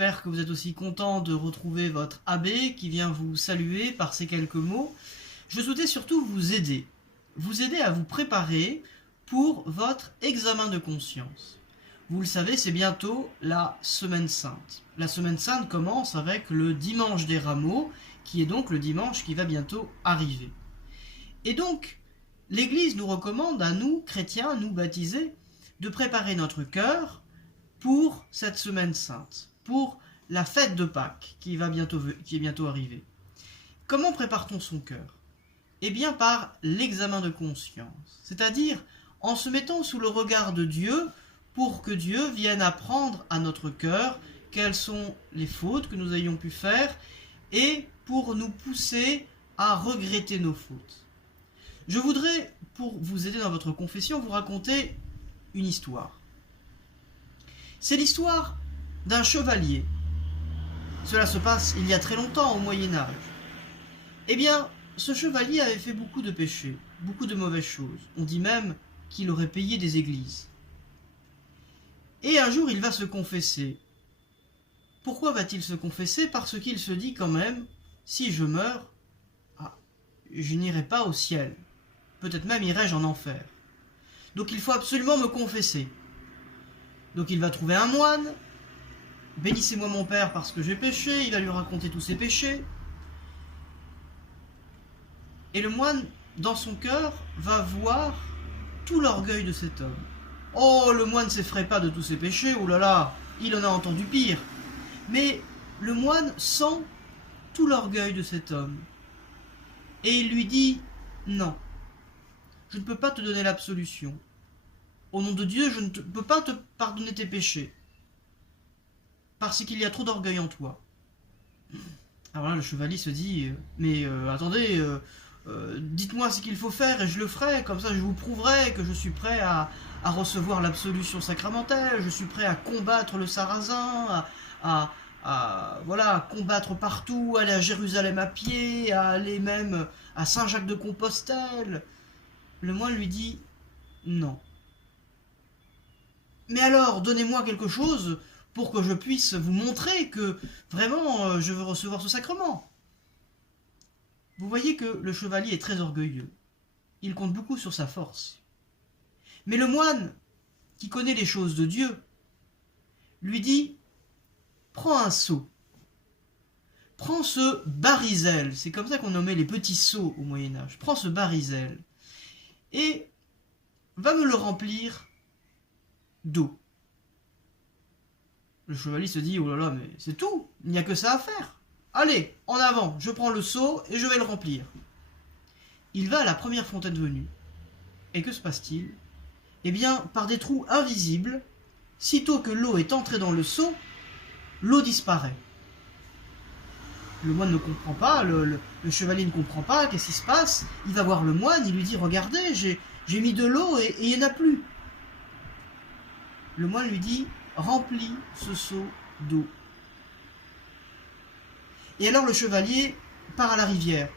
j'espère que vous êtes aussi content de retrouver votre abbé qui vient vous saluer par ces quelques mots. Je souhaitais surtout vous aider à vous préparer pour votre examen de conscience. Vous le savez, c'est bientôt la Semaine Sainte. La Semaine Sainte commence avec le dimanche des Rameaux, qui est donc le dimanche qui va bientôt arriver. Et donc, l'Église nous recommande à nous, chrétiens, nous baptisés, de préparer notre cœur pour cette Semaine Sainte, pour la fête de Pâques qui est bientôt arrivée. Comment prépare-t-on son cœur? Eh bien par l'examen de conscience, c'est-à-dire en se mettant sous le regard de Dieu pour que Dieu vienne apprendre à notre cœur quelles sont les fautes que nous ayons pu faire et pour nous pousser à regretter nos fautes. Je voudrais, pour vous aider dans votre confession, vous raconter une histoire. C'est l'histoire d'un chevalier. Cela se passe il y a très longtemps, au Moyen-Âge. Eh bien, ce chevalier avait fait beaucoup de péchés, beaucoup de mauvaises choses. On dit même qu'il aurait payé des églises. Et un jour, il va se confesser. Pourquoi va-t-il se confesser? Parce qu'il se dit quand même, si je meurs, je n'irai pas au ciel. Peut-être même irai-je en enfer. Donc il faut absolument me confesser. Donc il va trouver un moine. Bénissez-moi mon père parce que j'ai péché. Il va lui raconter tous ses péchés. Et le moine, dans son cœur, va voir tout l'orgueil de cet homme. Oh, le moine ne s'effraie pas de tous ses péchés. Oh là là, il en a entendu pire. Mais le moine sent tout l'orgueil de cet homme. Et il lui dit, non, je ne peux pas te donner l'absolution. Au nom de Dieu, je ne peux pas te pardonner tes péchés. Parce qu'il y a trop d'orgueil en toi. Alors là, le chevalier se dit, mais attendez, dites-moi ce qu'il faut faire et je le ferai. Comme ça, je vous prouverai que je suis prêt à recevoir l'absolution sacramentelle. Je suis prêt à combattre le sarrasin, à combattre partout, aller à Jérusalem à pied, à aller même à Saint-Jacques-de-Compostelle. Le moine lui dit, non. Mais alors, donnez-moi quelque chose pour que je puisse vous montrer que vraiment je veux recevoir ce sacrement. Vous voyez que le chevalier est très orgueilleux. Il compte beaucoup sur sa force. Mais le moine, qui connaît les choses de Dieu, lui dit, prends un seau. Prends ce baryzel, c'est comme ça qu'on nommait les petits seaux au Moyen-Âge. Prends ce baryzel et va me le remplir d'eau. Le chevalier se dit, oh là là, mais c'est tout, il n'y a que ça à faire. Allez, en avant, je prends le seau et je vais le remplir. Il va à la première fontaine venue. Et que se passe-t-il? Eh bien, par des trous invisibles, sitôt que l'eau est entrée dans le seau, l'eau disparaît. Le moine ne comprend pas, le chevalier ne comprend pas, qu'est-ce qui se passe? Il va voir le moine, il lui dit, regardez, j'ai mis de l'eau et il n'y en a plus. Le moine lui dit, remplis ce seau d'eau. Et alors le chevalier part à la rivière.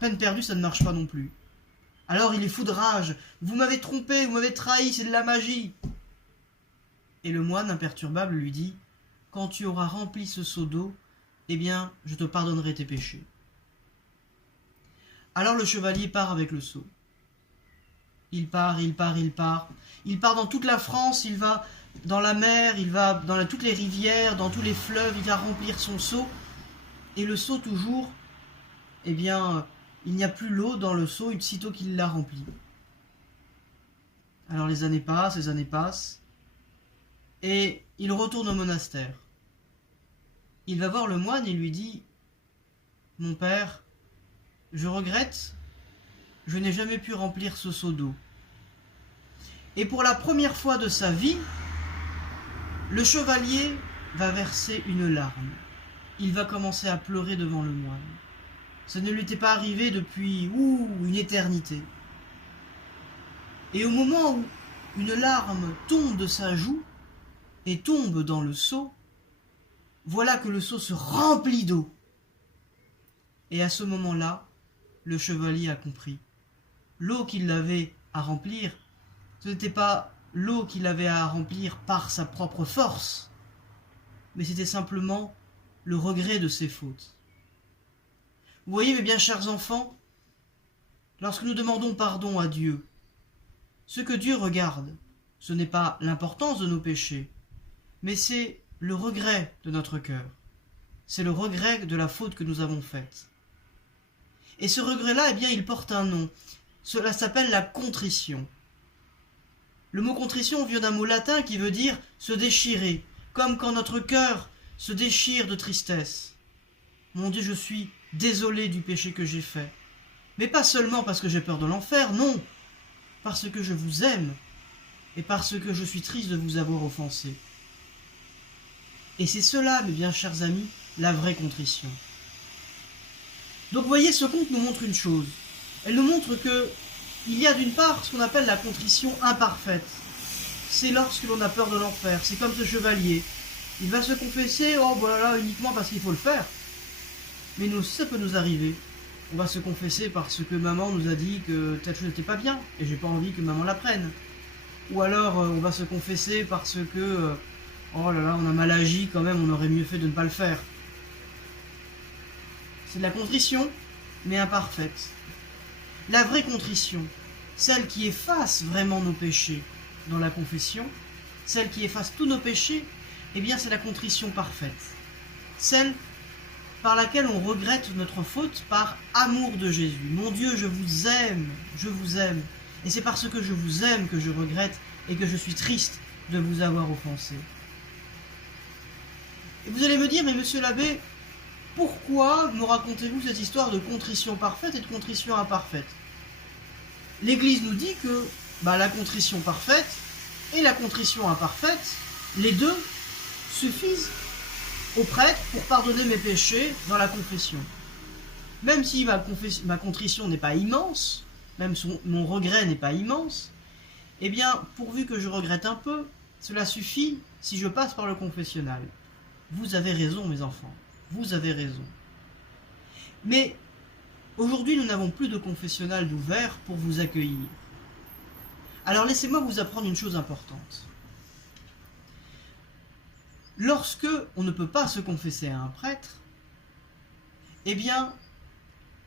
Peine perdue, ça ne marche pas non plus. Alors il est fou de rage. Vous m'avez trompé, vous m'avez trahi, c'est de la magie. Et le moine imperturbable lui dit, quand tu auras rempli ce seau d'eau, eh bien, je te pardonnerai tes péchés. Alors le chevalier part avec le seau. Il part. Il part dans toute la France, il va dans la mer, il va dans toutes les rivières, dans tous les fleuves, il va remplir son seau. Et le seau toujours, eh bien, il n'y a plus l'eau dans le seau, sitôt qu'il l'a rempli. Alors les années passent, et il retourne au monastère. Il va voir le moine et lui dit, « Mon père, je regrette, je n'ai jamais pu remplir ce seau d'eau. » Et pour la première fois de sa vie, le chevalier va verser une larme. Il va commencer à pleurer devant le moine. Ça ne lui était pas arrivé depuis une éternité. Et au moment où une larme tombe de sa joue et tombe dans le seau, voilà que le seau se remplit d'eau. Et à ce moment-là, le chevalier a compris. L'eau qu'il avait à remplir, ce n'était pas l'eau qu'il avait à remplir par sa propre force, mais c'était simplement le regret de ses fautes. Vous voyez, mes bien chers enfants, lorsque nous demandons pardon à Dieu, ce que Dieu regarde, ce n'est pas l'importance de nos péchés, mais c'est le regret de notre cœur. C'est le regret de la faute que nous avons faite. Et ce regret-là, eh bien, il porte un nom. Cela s'appelle la contrition. Le mot contrition vient d'un mot latin qui veut dire se déchirer, comme quand notre cœur se déchire de tristesse. Mon Dieu, je suis désolé du péché que j'ai fait. Mais pas seulement parce que j'ai peur de l'enfer, non, parce que je vous aime et parce que je suis triste de vous avoir offensé. Et c'est cela, mes bien chers amis, la vraie contrition. Donc vous voyez, ce conte nous montre une chose. Elle nous montre que il y a d'une part ce qu'on appelle la contrition imparfaite. C'est lorsque l'on a peur de l'enfer. C'est comme ce chevalier. Il va se confesser, oh voilà, uniquement parce qu'il faut le faire. Mais nous, ça peut nous arriver. On va se confesser parce que maman nous a dit que telle chose n'était pas bien, et j'ai pas envie que maman l'apprenne. Ou alors on va se confesser parce que oh là là, on a mal agi quand même, on aurait mieux fait de ne pas le faire. C'est de la contrition, mais imparfaite. La vraie contrition, celle qui efface vraiment nos péchés dans la confession, celle qui efface tous nos péchés, eh bien c'est la contrition parfaite. Celle par laquelle on regrette notre faute par amour de Jésus. Mon Dieu, je vous aime, je vous aime. Et c'est parce que je vous aime que je regrette et que je suis triste de vous avoir offensé. Et vous allez me dire, mais monsieur l'abbé, pourquoi me racontez-vous cette histoire de contrition parfaite et de contrition imparfaite? L'Église nous dit que la contrition parfaite et la contrition imparfaite, les deux suffisent au prêtre pour pardonner mes péchés dans la confession. Même si ma contrition n'est pas immense, même mon regret n'est pas immense, eh bien, pourvu que je regrette un peu, cela suffit si je passe par le confessionnal. Vous avez raison, mes enfants, vous avez raison. Mais aujourd'hui, nous n'avons plus de confessionnal d'ouvert pour vous accueillir. Alors laissez-moi vous apprendre une chose importante. Lorsque on ne peut pas se confesser à un prêtre, eh bien,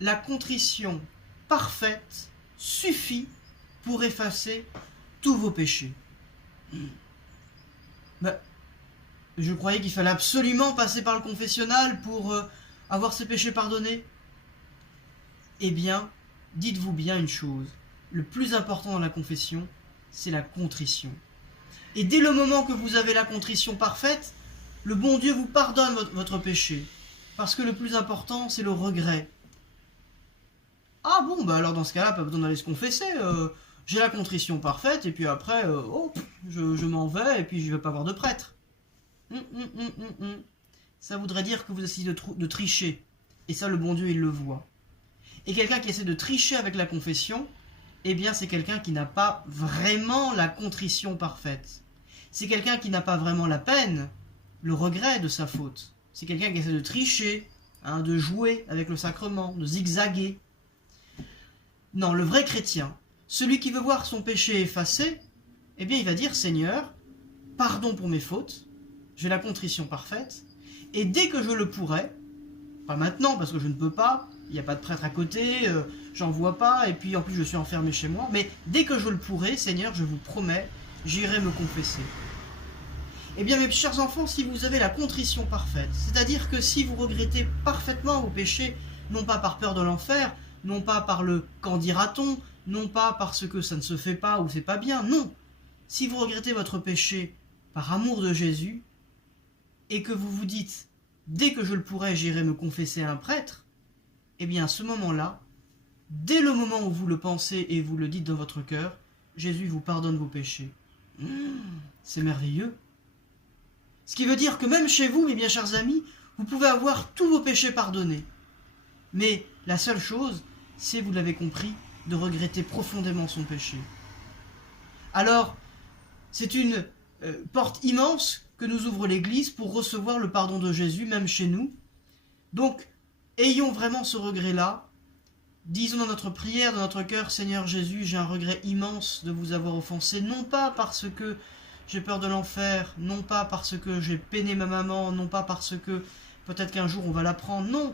la contrition parfaite suffit pour effacer tous vos péchés. Je croyais qu'il fallait absolument passer par le confessionnal pour avoir ses péchés pardonnés. Eh bien, dites-vous bien une chose. Le plus important dans la confession, c'est la contrition. Et dès le moment que vous avez la contrition parfaite, le bon Dieu vous pardonne votre péché. Parce que le plus important, c'est le regret. Ah bon, alors dans ce cas-là, pas besoin d'aller se confesser. J'ai la contrition parfaite, et puis après, je m'en vais, et puis je ne vais pas voir de prêtre. Ça voudrait dire que vous essayez de tricher. Et ça, le bon Dieu, il le voit. Et quelqu'un qui essaie de tricher avec la confession, eh bien, c'est quelqu'un qui n'a pas vraiment la contrition parfaite. C'est quelqu'un qui n'a pas vraiment la peine, le regret de sa faute. C'est quelqu'un qui essaie de tricher, de jouer avec le sacrement, de zigzaguer. Non, le vrai chrétien, celui qui veut voir son péché effacé, eh bien, il va dire, Seigneur, pardon pour mes fautes, j'ai la contrition parfaite, et dès que je le pourrai, pas maintenant parce que je ne peux pas, il n'y a pas de prêtre à côté, j'en vois pas, et puis en plus je suis enfermé chez moi, mais dès que je le pourrai, Seigneur, je vous promets, j'irai me confesser. Eh bien, mes chers enfants, si vous avez la contrition parfaite, c'est-à-dire que si vous regrettez parfaitement vos péchés, non pas par peur de l'enfer, non pas par le qu'en dira-t-on, non pas parce que ça ne se fait pas ou c'est pas bien, non. Si vous regrettez votre péché par amour de Jésus, et que vous vous dites, dès que je le pourrai, j'irai me confesser à un prêtre, eh bien, à ce moment-là, dès le moment où vous le pensez et vous le dites dans votre cœur, Jésus vous pardonne vos péchés. C'est merveilleux. Ce qui veut dire que même chez vous, mes bien chers amis, vous pouvez avoir tous vos péchés pardonnés. Mais la seule chose, c'est, vous l'avez compris, de regretter profondément son péché. Alors, c'est une porte immense que nous ouvre l'Église pour recevoir le pardon de Jésus, même chez nous. Donc, ayons vraiment ce regret-là. Disons dans notre prière, dans notre cœur, Seigneur Jésus, j'ai un regret immense de vous avoir offensé, non pas parce que j'ai peur de l'enfer, non pas parce que j'ai peiné ma maman, non pas parce que peut-être qu'un jour on va la prendre, non,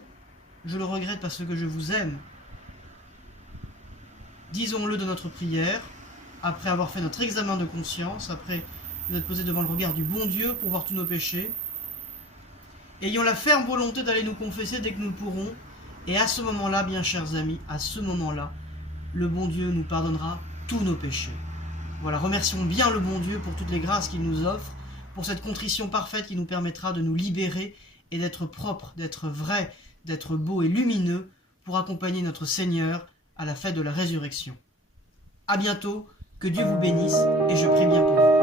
je le regrette parce que je vous aime. Disons-le dans notre prière, après avoir fait notre examen de conscience, après nous être posés devant le regard du bon Dieu pour voir tous nos péchés. Ayons la ferme volonté d'aller nous confesser dès que nous le pourrons, et à ce moment-là, bien chers amis, à ce moment-là, le bon Dieu nous pardonnera tous nos péchés. Voilà, remercions bien le bon Dieu pour toutes les grâces qu'il nous offre, pour cette contrition parfaite qui nous permettra de nous libérer et d'être propres, d'être vrais, d'être beaux et lumineux pour accompagner notre Seigneur à la fête de la résurrection. À bientôt, que Dieu vous bénisse et je prie bien pour vous.